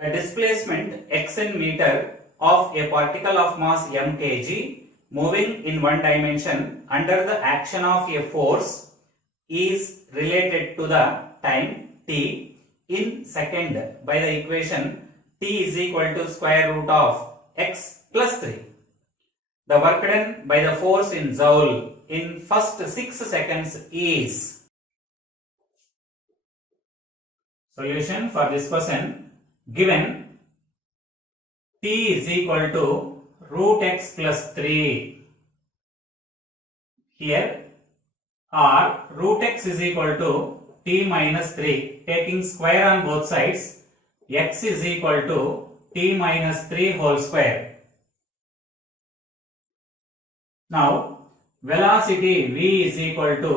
The displacement x in meter of a particle of mass m kg moving in one dimension under the action of a force is related to the time t in second by the equation t is equal to square root of x plus 3. The work done by the force in joule in first 6 seconds is. Solution for this question: given t is equal to root x plus 3, here or root x is equal to t minus 3, taking square on both sides, x is equal to t minus 3 whole square. Now velocity v is equal to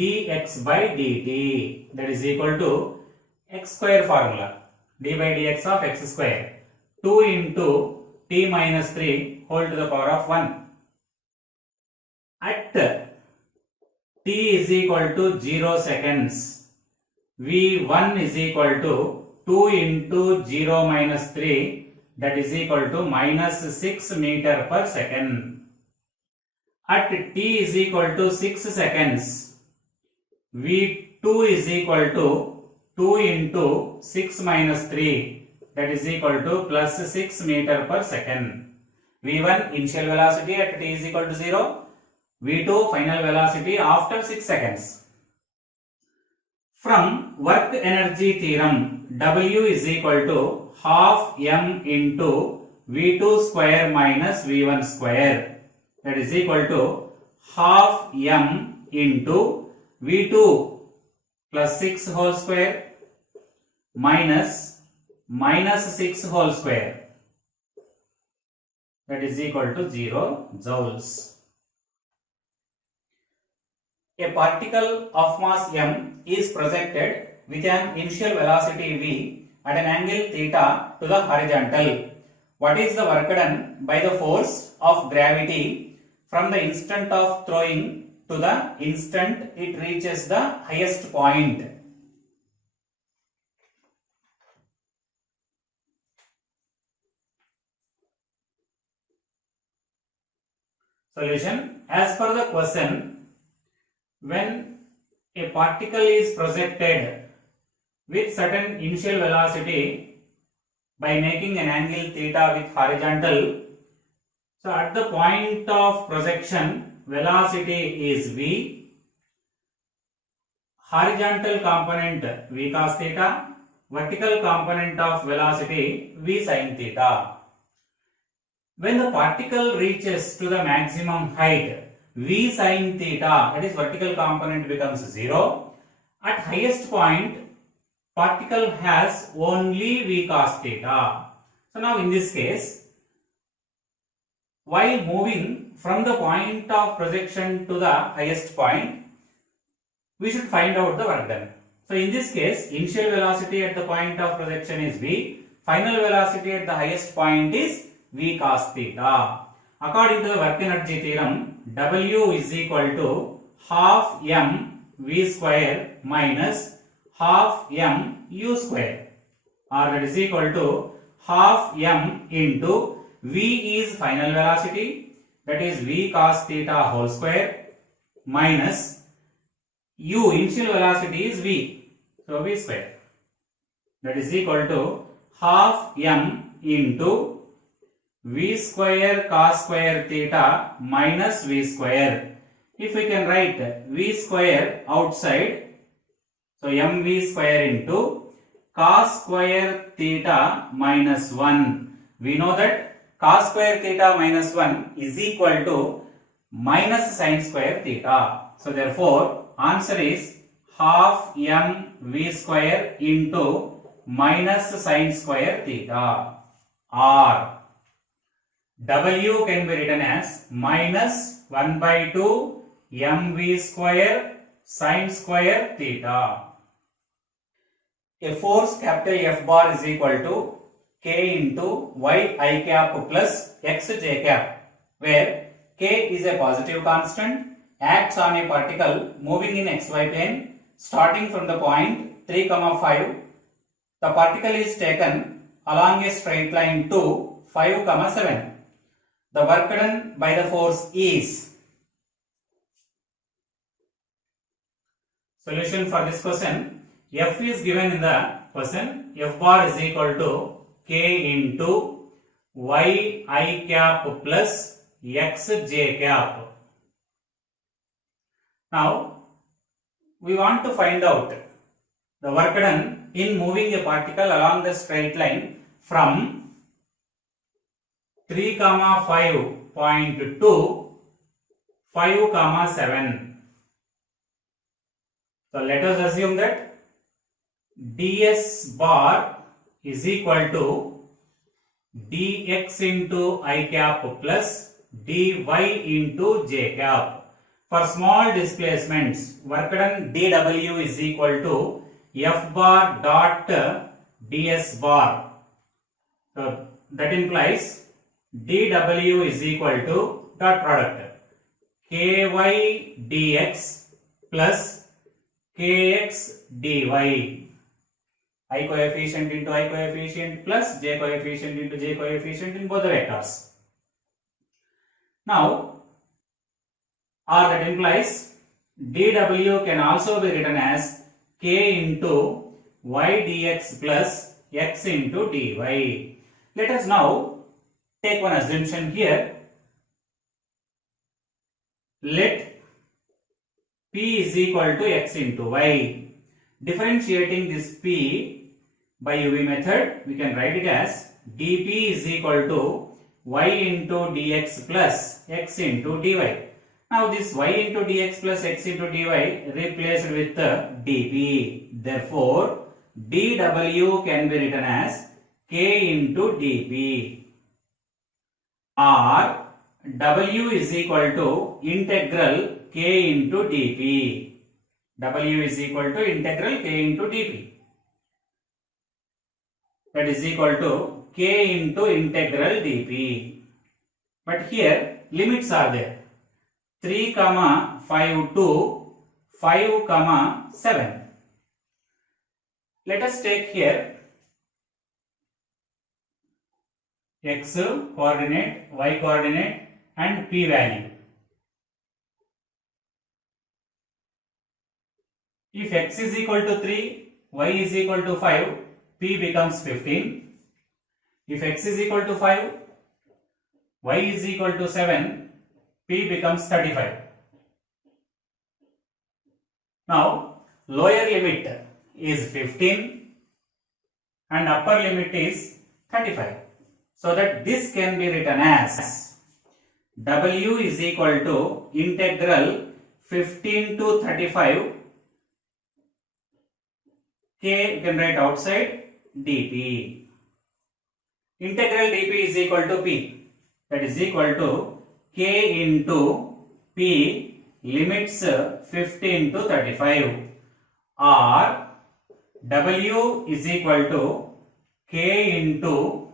dx by dt, that is equal to x square formula, d by dx of x square, 2 into t minus 3 whole to the power of 1. At t is equal to 0 seconds, v1 is equal to 2 into 0 minus 3, that is equal to minus 6 meter per second. At t is equal to 6 seconds, v2 is equal to 2 into 6 minus 3, that is equal to plus 6 meter per second. v1 initial velocity at t is equal to 0, v2 final velocity after 6 seconds. From work energy theorem, W is equal to half m into v2 square minus v1 square, that is equal to half m into v2 plus 6 whole square minus 6 whole square, that is equal to 0 joules. A particle of mass m is projected with an initial velocity v at an angle theta to the horizontal. What is the work done by the force of gravity from the instant of throwing to the instant it reaches the highest point? Solution: as per the question, when a particle is projected with certain initial velocity by making an angle theta with horizontal, so at the point of projection velocity is v, horizontal component v cos theta, vertical component of velocity v sin theta. When the particle reaches to the maximum height, v sin theta, that is vertical component, becomes 0. At highest point, particle has only v cos theta. So now in this case, while moving from the point of projection to the highest point, we should find out the work done. So in this case, initial velocity at the point of projection is v, final velocity at the highest point is v cos theta. According to the work energy theorem, W is equal to half m v square minus half m u square, or that is equal to half m into v is final velocity, that is v cos theta whole square, minus u initial velocity is v, so v square, that is equal to half m into v square cos square theta minus v square. If we can write v square outside, so mv square into cos square theta minus 1. We know that cos square theta minus 1 is equal to minus sin square theta. So therefore answer is half m v square into minus sin square theta, or W can be written as minus 1 by 2 mv square sin square theta. A force capital F bar is equal to K into y I cap plus x j cap, where K is a positive constant, acts on a particle moving in xy plane starting from the point 3, 5. The particle is taken along a straight line to 5, 7. The work done by the force is. Solution for this question, F is given in the question. F bar is equal to K into Y I cap plus X J cap. Now, we want to find out the work done in moving a particle along the straight line from 3, 5 point to 5, 7. So let us assume that ds bar is equal to dx into I cap plus dy into j cap. For small displacements, work done dw is equal to f bar dot ds bar. So that implies dw is equal to dot product ky dx plus kx dy. I coefficient into I coefficient plus j coefficient into j coefficient in both the vectors. Now, or that implies dw can also be written as k into y dx plus x into dy. Let us now take one assumption here. Let p is equal to x into y. Differentiating this p by UV method, we can write it as dp is equal to y into dx plus x into dy. Now this y into dx plus x into dy replaced with dp. Therefore, dw can be written as k into dp. Or w is equal to integral k into dp. W is equal to integral k into dp. That is equal to k into integral dp. But here limits are there. 3, 5 to 5, 7. Let us take here x coordinate, y coordinate and p value. If x is equal to 3, y is equal to 5, p becomes 15. If x is equal to 5, y is equal to 7, p becomes 35. Now, lower limit is 15 and upper limit is 35. So that this can be written as w is equal to integral 15 to 35 k, you can write outside dp. Integral dp is equal to p, that is equal to k into p limits 15 to 35, or w is equal to k into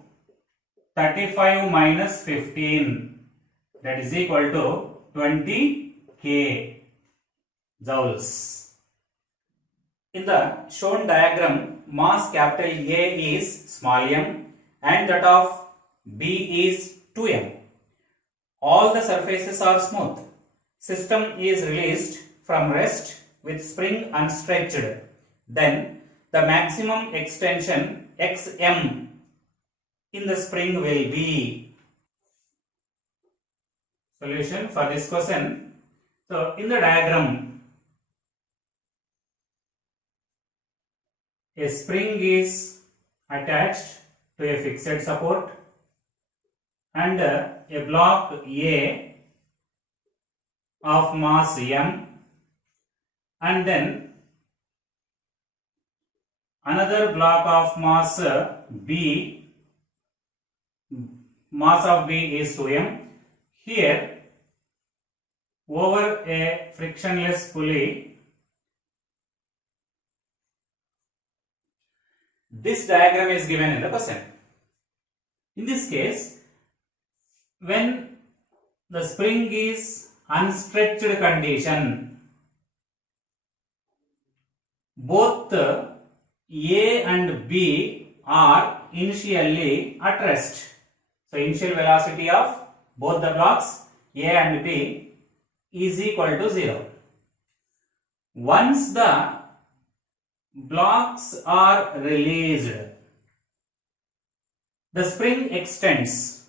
35 minus 15, that is equal to 20 k joules. In the shown diagram, mass capital A is small m and that of B is 2m. All the surfaces are smooth. System is released from rest with spring unstretched. Then the maximum extension xm in the spring will be. Solution for this question. So in the diagram, a spring is attached to a fixed support and a block A of mass m, and then another block of mass B, mass of B is 2m. Here over a frictionless pulley, this diagram is given in the question. In this case, when the spring is unstretched condition, both A and B are initially at rest. So initial velocity of both the blocks A and B is equal to 0. Once the blocks are released, the spring extends.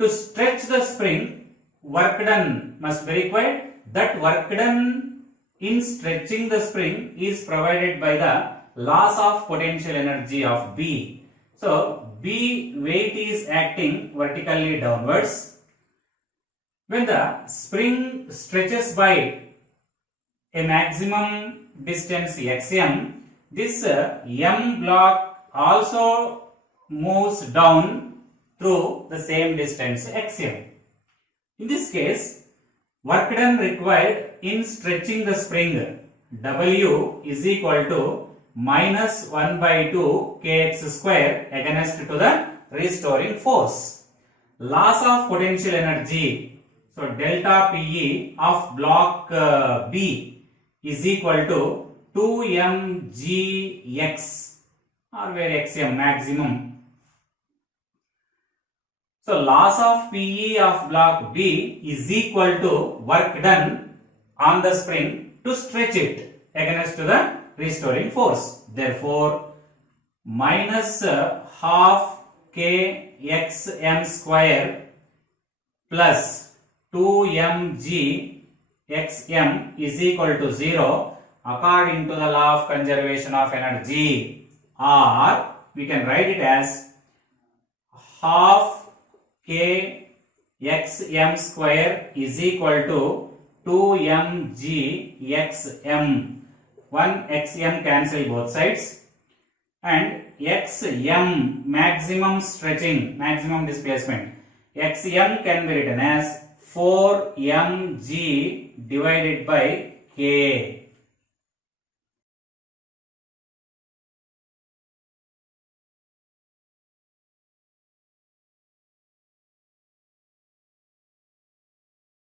To stretch the spring, work done must be required. That work done in stretching the spring is provided by the loss of potential energy of B. So B weight is acting vertically downwards. When the spring stretches by a maximum distance xm, this m block also moves down through the same distance xm. In this case, work done required in stretching the spring W is equal to minus 1 by 2 kx square against to the restoring force. Loss of potential energy, so delta PE of block B is equal to 2mgx, or where xm maximum. So loss of PE of block B is equal to work done on the spring to stretch it against to the restoring force. Therefore, minus half kxm square plus 2mg xm is equal to 0 according to the law of conservation of energy, or we can write it as half k xm square is equal to 2mg xm. 1 xm cancel both sides, and xm maximum stretching, maximum displacement, xm can be written as 4mg divided by k.